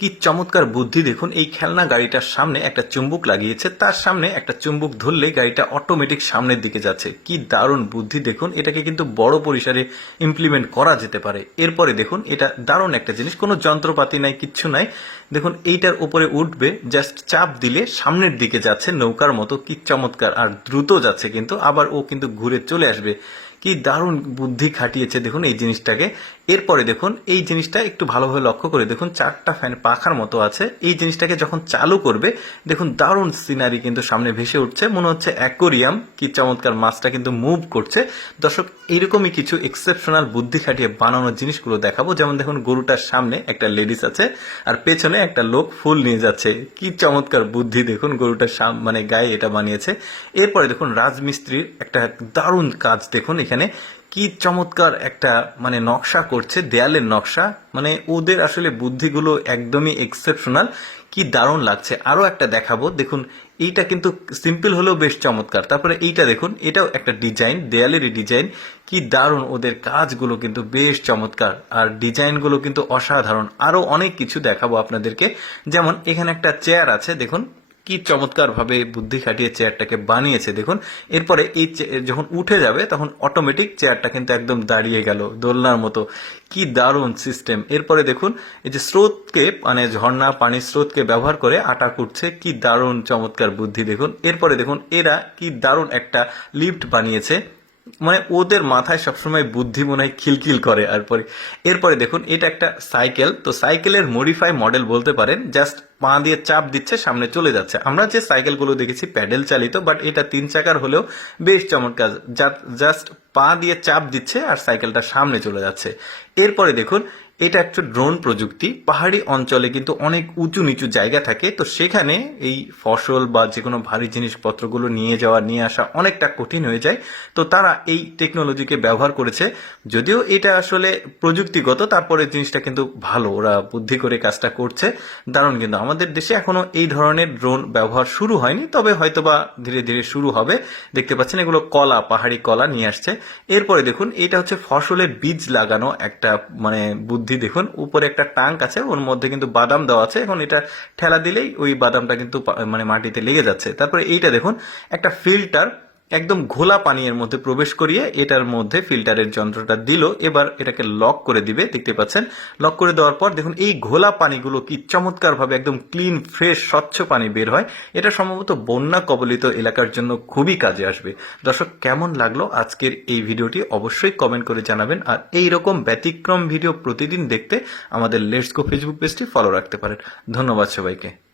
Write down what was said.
কি চমৎকার বুদ্ধি দেখুন, এই খেলনা গাড়িটার সামনে একটা চুম্বুক লাগিয়েছে, তার সামনে একটা চুম্বুক ধরলে গাড়িটা অটোমেটিক সামনের দিকে যাচ্ছে। কি দারুণ বুদ্ধি দেখুন, এটাকে কিন্তু বড় পরিসরে ইমপ্লিমেন্ট করা যেতে পারে। এরপরে দেখুন, এটা দারুণ একটা জিনিস, কোনো যন্ত্রপাতি নাই, কিচ্ছু নাই। দেখুন, এইটার উপরে উঠবে জাস্ট চাপ দিলে সামনের দিকে যাচ্ছে নৌকার মতো, কি চমৎকার, আর দ্রুত যাচ্ছে কিন্তু, আবার ও কিন্তু ঘুরে চলে আসবে। কি দারুণ বুদ্ধি খাটিয়েছে দেখুন এই জিনিসটাকে। এরপরে দেখুন, এই জিনিসটা একটু ভালোভাবে লক্ষ্য করে দেখুন, চারটা ফ্যান পাখার মতো আছে। এই জিনিসটাকে যখন চালু করবে, দেখুন দারুণ সিনারি কিন্তু সামনে ভেসে উঠছে। মনে হচ্ছে অ্যাকোরিয়াম কি চমৎকার মাছটা কিন্তু মুভ করছে। দর্শক এরকমই কিছু এক্সেপশনাল বুদ্ধি খাটিয়ে বানানোর জিনিসগুলো দেখাবো। যেমন দেখুন, গরুটার সামনে একটা লেডিস আছে, আর পেছনে একটা লোক ফুল নিয়ে যাচ্ছে। কি চমৎকার বুদ্ধি দেখুন, গরুটার মানে গায়ে এটা বানিয়েছে। এরপরে দেখুন, রাজমিস্ত্রির একটা দারুণ কাজ দেখুন এখানে কি চমৎকার একটা মানে নকশা করছে, দেয়ালের নকশা। মানে ওদের আসলে বুদ্ধিগুলো একদমই এক্সেপশনাল কি দারুণ লাগছে। আরও একটা দেখাবো। দেখুন, এইটা কিন্তু সিম্পল হলেও বেশ চমৎকার। তারপরে এইটা দেখুন, এটাও একটা ডিজাইন দেয়ালেরই ডিজাইন কি দারুণ ওদের কাজগুলো কিন্তু বেশ চমৎকার। আর ডিজাইনগুলো কিন্তু অসাধারণ। আরও অনেক কিছু দেখাবো আপনাদেরকে। যেমন, এখানে একটা চেয়ার আছে, দেখুন। কি চমৎকারভাবে বুদ্ধি খাটিয়ে চেয়ারটাকে বানিয়েছে, দেখুন। এরপরে এই যখন উঠে যাবে, তখন অটোমেটিক চেয়ারটা কিন্তু একদম দাঁড়িয়ে গেল, দোলনার মতো। কি দারুণ সিস্টেম এরপরে দেখুন, এই যে স্রোতকে মানে ঝর্ণা পানির স্রোতকে ব্যবহার করে আটা কুটছে, কি দারুণ চমৎকার বুদ্ধি, দেখুন। এরপরে দেখুন, এরা কি দারুণ একটা লিফট বানিয়েছে। মানে ওদের মাথায় সবসময় বুদ্ধি মনে হয় খিলখিল করে আর পরে এরপরে দেখুন, এটা একটা সাইকেল। তো সাইকেলের মডিফাই মডেল বলতে পারেন জাস্ট পা দিয়ে চাপ দিচ্ছে, সামনে চলে যাচ্ছে। আমরা যে সাইকেলগুলো দেখেছি প্যাডেল চালিত বাট এটা তিন চাকার হলেও বেশ চমৎকার। জাস্ট পা দিয়ে চাপ দিচ্ছে আর সাইকেলটা সামনে চলে যাচ্ছে। এরপরে দেখুন এটা একটা ড্রোন প্রযুক্তি। পাহাড়ি অঞ্চলে কিন্তু অনেক উঁচু নিচু জায়গা থাকে। তো সেখানে এই ফসল বা যে কোনো ভারী জিনিসপত্রগুলো নিয়ে যাওয়া, নিয়ে আসা অনেকটা কঠিন হয়ে যায়। তো তারা এই টেকনোলজিকে ব্যবহার করেছে। যদিও এটা আসলে প্রযুক্তিগত, তারপরে জিনিসটা কিন্তু ভালো। ওরা বুদ্ধি করে কাজটা করছে। দারুণ কিন্তু। আমাদের দেশে এখনও এই ধরনের ড্রোন ব্যবহার শুরু হয়নি। তবে হয়তোবা ধীরে ধীরে শুরু হবে। দেখতে পাচ্ছেন এগুলো কলা, পাহাড়ি কলা নিয়ে আসছে। এরপরে দেখুন, এটা হচ্ছে ফসলের বীজ লাগানো একটা মানে বুদ্ধি দেখুন, উপরে একটা টাঙ্ক আছে, ওর মধ্যে কিন্তু বাদাম দেওয়া আছে, এখন এটা ঠেলা দিলেই ওই বাদামটা কিন্তু মানে মাটিতে লেগে যাচ্ছে। তারপরে এইটা দেখুন, একটা ফিল্টার একদম ঘোলা পানির মধ্যে প্রবেশ করিয়ে এটার মধ্যে ফিল্টারের যন্ত্রটা দিল। এবার এটাকে লক করে দিবে, দেখতে পাচ্ছেন? লক করে দেওয়ার পর দেখুন, এই ঘোলা পানিগুলো কি চমৎকার ভাবে একদম ক্লিন, ফ্রেশ, স্বচ্ছ পানি বের হয়। এটা সম্ভবত বন্যা কবলিত এলাকার জন্য খুবই কাজে আসবে। দর্শক, কেমন লাগল আজকের এই ভিডিওটি? অবশ্যই কমেন্ট করে জানাবেন। আর এই রকম ব্যতিক্রম ভিডিও প্রতিদিন দেখতে আমাদের লেটস ফেসবুক পেজটি ফলো রাখতে পারেন। ধন্যবাদ সবাইকে।